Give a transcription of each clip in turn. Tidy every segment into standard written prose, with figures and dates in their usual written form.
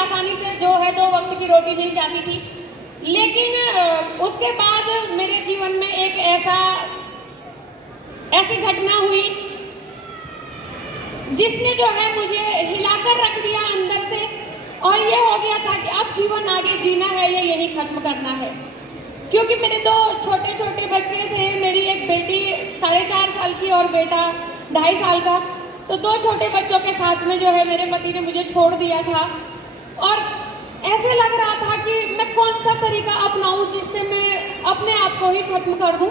आसानी से जो है 2 वक्त की रोटी मिल जाती थी। लेकिन उसके बाद मेरे जीवन में एक ऐसी घटना हुई जिसने जो है मुझे हिलाकर रख दिया अंदर से, और ये हो गया था कि अब जीवन आगे जीना है या यही खत्म करना है। क्योंकि मेरे 2 छोटे छोटे बच्चे थे, मेरी एक बेटी 4.5 साल की और बेटा 2.5 साल का। तो 2 छोटे बच्चों के साथ में जो है मेरे पति ने मुझे छोड़ दिया था, और ऐसे लग रहा था कि मैं कौन सा तरीका अपनाऊं जिससे मैं अपने आप को ही खत्म कर दूं।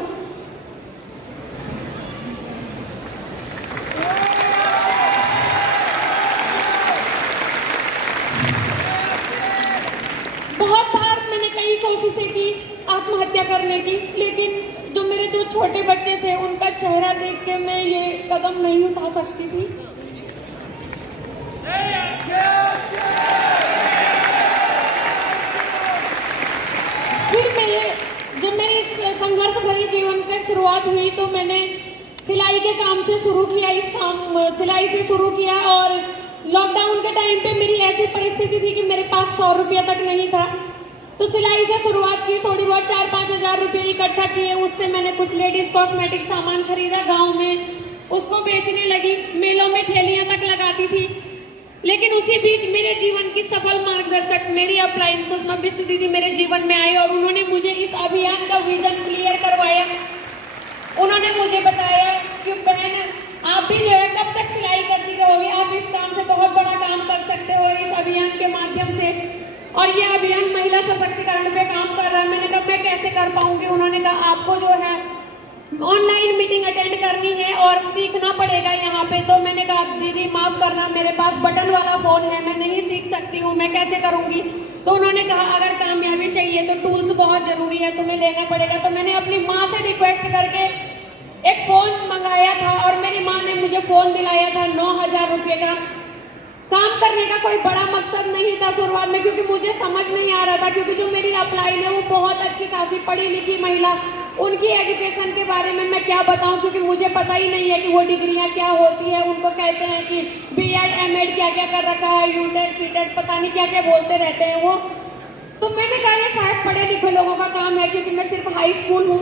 बहुत बार मैंने कई कोशिशें की आत्महत्या करने की, लेकिन जो मेरे 2 छोटे बच्चे थे उनका चेहरा देख के मैं ये कदम नहीं उठा सकती थी। फिर जब मेरे इस संघर्ष भरे जीवन की शुरुआत हुई तो मैंने सिलाई के काम से शुरू किया, सिलाई से शुरू किया। और लॉकडाउन के टाइम पे मेरी ऐसी परिस्थिति थी कि मेरे पास 100 रुपया तक नहीं था, तो सिलाई से शुरुआत की, थोड़ी बहुत 4-5 हज़ार रुपये इकट्ठा किए। उससे मैंने कुछ लेडीज कॉस्मेटिक सामान खरीदा गांव में, उसको बेचने लगी, मेलों में ठेलियां तक लगाती थी। लेकिन उसी बीच मेरे जीवन की सफल मार्गदर्शक मेरी अपलाइन सुषमा बिष्ट दीदी मेरे जीवन में आई, और उन्होंने मुझे इस अभियान का विजन क्लियर करवाया। उन्होंने मुझे बताया कि बहन आप भी जो है कब तक सिलाई करती रहोगी, आप इस काम से बहुत बड़ा काम कर सकते हो इस अभियान के माध्यम से। और ये अभियान महिला सशक्तिकरण पे काम कर रहा है। मैंने कहा मैं कैसे कर पाऊंगी। उन्होंने कहा आपको जो है ऑनलाइन मीटिंग अटेंड करनी है और सीखना पड़ेगा यहाँ पे। तो मैंने कहा दीदी माफ करना, मेरे पास बटन वाला फोन है, मैं नहीं सीख सकती हूँ, मैं कैसे करूँगी। तो उन्होंने कहा अगर कामयाबी चाहिए तो टूल्स बहुत जरूरी है, तुम्हें लेना पड़ेगा। तो मैंने अपनी माँ से रिक्वेस्ट करके एक फोन मंगाया था, और मेरी माँ ने मुझे फोन दिलाया था 9,000 रुपये का। काम करने का कोई बड़ा मकसद नहीं था शुरुआत में, क्योंकि मुझे समझ नहीं आ रहा था, क्योंकि जो मेरी अपलाइन है वो बहुत अच्छी खासी पढ़ी लिखी महिला, उनकी एजुकेशन के बारे में मैं क्या बताऊं, क्योंकि मुझे पता ही नहीं है कि वो डिग्रियां क्या होती है। उनको कहते हैं कि BEd M.Ed क्या क्या कर रखा है, UTED CTED पता नहीं क्या क्या बोलते रहते हैं वो। तो मैंने कहा ये शायद पढ़े लिखे लोगों का काम है, क्योंकि मैं सिर्फ हाई स्कूल हूँ।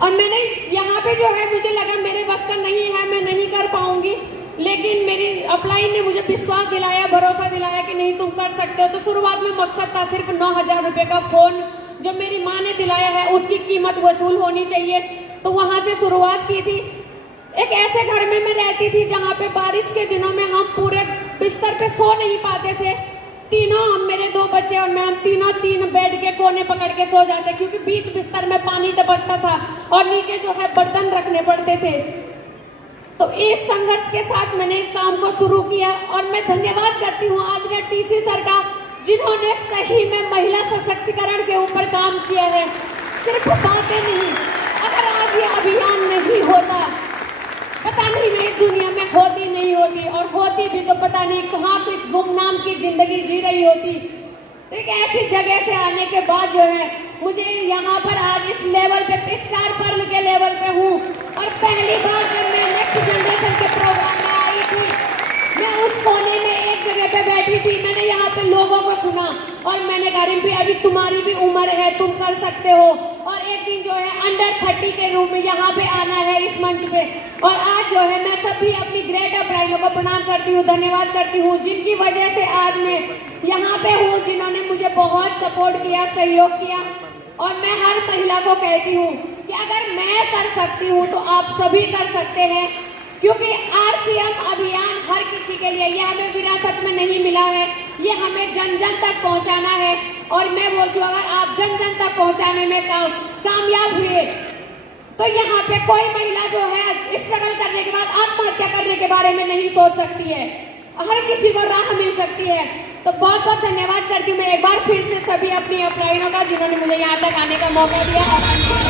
और मैंने यहाँ पे जो है मुझे लगा मेरे बस का नहीं है, मैं नहीं कर पाऊंगी। लेकिन मेरी अपलाइन ने मुझे विश्वास दिलाया, भरोसा दिलाया कि नहीं तुम कर सकते हो। तो शुरुआत में मकसद था सिर्फ 9,000 रुपये का फोन जो मेरी माँ ने दिलाया है उसकी कीमत वसूल होनी चाहिए। तो वहाँ से शुरुआत की थी। एक ऐसे घर में मैं रहती थी जहाँ पे बारिश के दिनों में हम पूरे बिस्तर पे सो नहीं पाते थे तीनों, हम मेरे 2 बच्चे और मैं, हम तीनों 3 बेड के कोने पकड़ के सो जाते, क्योंकि बीच बिस्तर में पानी टपकता था और नीचे जो है बर्तन रखने पड़ते थे। तो इस संघर्ष के साथ मैंने इस काम को शुरू किया, और मैं धन्यवाद करती हूँ आदरणीय TC सर का, जिन्होंने सही में महिला सशक्तिकरण के ऊपर काम किया है, सिर्फ बातें नहीं। अगर आज ये अभियान नहीं होता, पता नहीं मैं इस दुनिया में होती नहीं होती, और होती भी तो पता नहीं कहाँ किस गुमनाम की जिंदगी जी रही होती। तो एक ऐसी जगह से आने के बाद जो है मुझे यहाँ पर आज इस लेवल पे स्टार पर्ल के लेवल पे हूँ। और पहली बार जब मैं नेक्स्ट जनरेशन के प्रोग्राम में आई थी, मैं उस कोने में एक जगह पे बैठी थी, मैंने यहाँ पे लोगों को सुना और मैंने कहा रिम्पी अभी तुम्हारी भी उम्र है, तुम कर सकते हो। और एक दिन जो है अंडर 30 के रूप में यहाँ पे आना है इस मंच पे। और आज जो है मैं सभी अपनी ग्रेट अपलाइनों को प्रणाम करती हूँ, धन्यवाद करती हूँ, जिनकी वजह से आज मैं यहाँ पे हूँ, जिन्होंने मुझे बहुत सपोर्ट किया, सहयोग किया। और मैं हर महिला को कहती हूँ कि अगर मैं कर सकती हूँ तो आप सभी कर सकते हैं, क्योंकि RCM अभियान हर किसी के लिए, ये हमें विरासत में नहीं मिला है, ये हमें जन जन तक पहुँचाना है। और मैं बोलती हूँ अगर आप जन जन तक पहुँचाने में कामयाब हुए तो यहाँ पे कोई महिला जो है स्ट्रगल करने के बाद आत्महत्या करने के बारे में नहीं सोच सकती है, हर किसी को राह मिल सकती है। तो बहुत बहुत धन्यवाद करती हूँ मैं एक बार फिर से सभी अपनी अपलाइनों का, जिन्होंने मुझे यहाँ तक आने का मौका दिया।